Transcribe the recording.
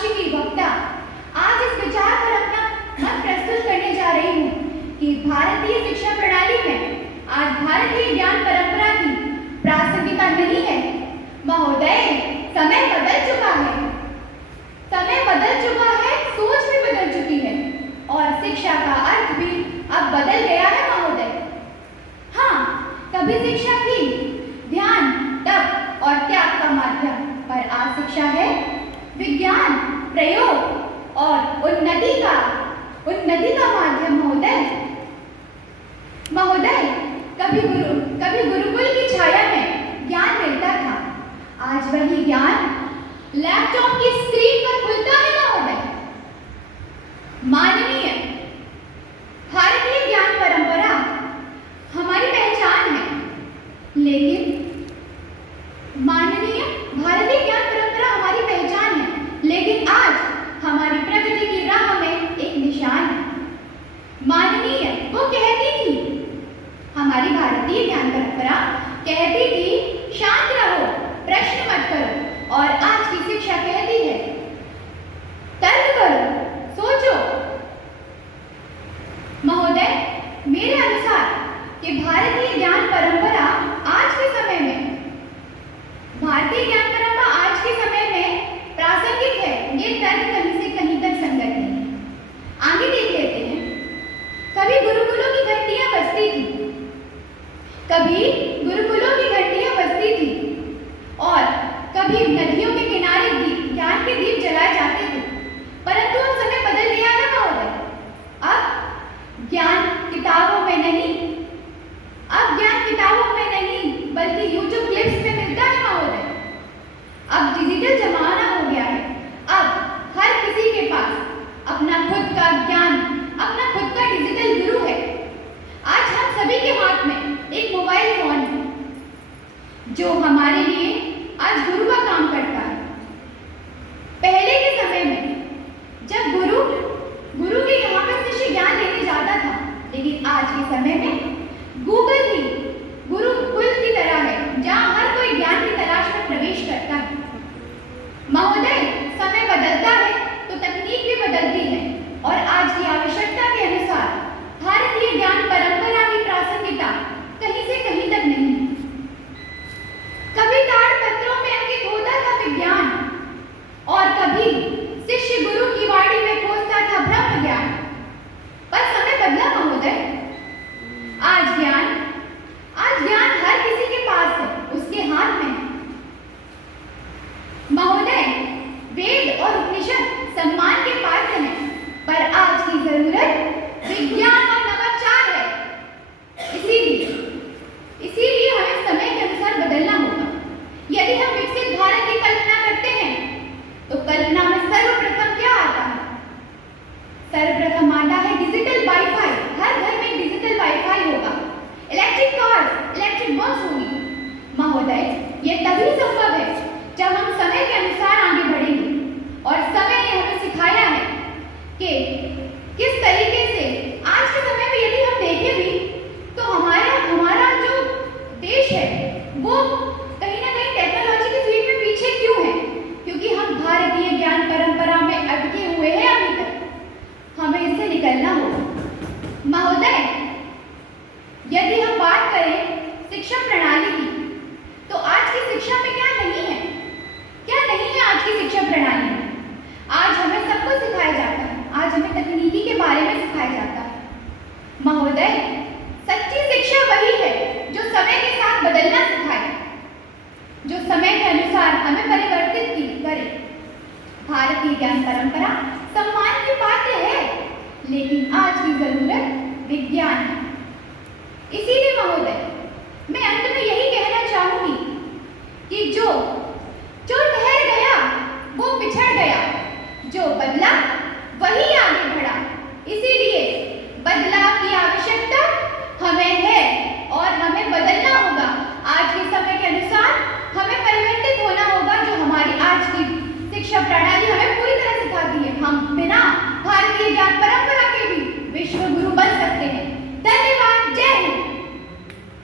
साक्षी की वक्ता आज इस विचार पर अपना मत प्रस्तुत करने जा रही हूँ कि भारतीय शिक्षा प्रणाली में आज भारतीय ज्ञान परंपरा की प्रासंगिकता नहीं है। महोदय, समय बदल चुका है। समय बदल चुका है, सोच भी बदल चुकी है और शिक्षा का अर्थ भी अब बदल गया है महोदय। हाँ, कभी शिक्षा थी ध्यान, तप और त्याग का माध्यम, पर आज शिक्षा है विज्ञान, प्रयोग और उन्नति का माध्यम महोदय। कभी गुरुकुल की छाया में ज्ञान मिलता था, आज वही ज्ञान लैपटॉप की स्क्रीन पर खुलता है महोदय। माननीय भारतीय ज्ञान परंपरा हमारी पहचान है, लेकिन आज हमारी प्रगति की राह में एक निशान है। माननीय वो कहती थी, हमारी भारतीय ज्ञान परंपरा कहती थी शांत रहो, प्रश्न मत करो, और आज की शिक्षा कहती है तर्क करो, सोचो। महोदय, मेरे अनुसार कि भारतीय ज्ञान परंपरा आज के समय में प्रासंगिक है, ये तर्क कहीं से कहीं तक संगत नहीं। आगे देख लेते हैं। कभी गुरुकुलों की घंटियां बजती थी और कभी नदियों के किनारे ज्ञान के दीप जलाए जाते थे, परंतु अब समय बदल गया है महोदय। अब ज्ञान किताबों में नहीं बल्कि यूट्यूब क्लिप्स में मिलता है महोदय। अब डिजिटल जमाना हो गया है। अब हर किसी के पास अपना खुद का ज्ञान, अपना खुद का डिजिटल गुरु है। आज हम सभी के हाथ में एक मोबाइल फोन है जो हमारे लिए आज गुरु का काम करता है। पहले के समय में जब गुरु के यहाँ पर शिष्य ज्ञान लेने जाता था, लेकिन आज के समय में गूगल ही गुरुकुल की तरह है, जहाँ हर कोई ज्ञान की तलाश में प्रवेश करता है। महोदय, समय बदलता है तो तकनीक भी बदलती है और आज की आवश्यकता के अनुसार भारतीय ज्ञान परंपरा की प्रासंगिकता कहीं से कहीं तक नहीं है। कभी ताड़पत्रों में अंकित होता था विज्ञान और कभी शिष्य गुरु की वाणी में खोजता था ब्रह्म ज्ञान, पर समय बदला महोदय। आज ज्ञान हर किसी के पास है, उसके हाथ में। महोदय, वेद और उपनिषद सम्मान के पात्र हैं, पर आज की जरूरत विज्ञान और नवाचार है। इसीलिए हमें समय के अनुसार बदलना होगा। यदि हम विकसित भारत की कल्पना करते हैं तो कल्पना में सर्वप्रथम क्या आता है? सर्वप्रथम आता है डिजिटल वाईफाई। हर घर में डिजिटल वाईफाई होगा, इलेक्ट्रिक कार्स, इलेक्ट्रिक बस होगी। महोदय, ये तभी संभव है जब हम समय के अनुसार आगे बढ़ेंगे, और समय ने हमें सिखाया है कि किस तरीके से आज के समय में यदि हम देखें भी तो हमारा जो देश है वो कहीं ना कहीं टेक्नोलॉजी की स्पीड में पीछे क्यों है? क्योंकि हम भारतीय ज्ञान परंपरा में अटके हुए हैं अभी तक। हमें इससे निकलना होगा। महोदय, यदि हम बात करें शिक्षा प्रणाली की, तो आज की शिक्षा में क्या नहीं है आज की शिक्षा प्रणाली में? आज हमें सब कुछ सिखाया जाता है, आज हमें तकनीकी के बारे में सिखाया जाता है। महोदय, सच्ची शिक्षा वही है जो समय के साथ बदलना सिखाए, जो समय के अनुसार हमें परिवर्तित करे। भारतीय ज्ञान परंपरा सम्मान के पात्र है, लेकिन आज की जरूरत विज्ञान है। इसीलिए महोदय,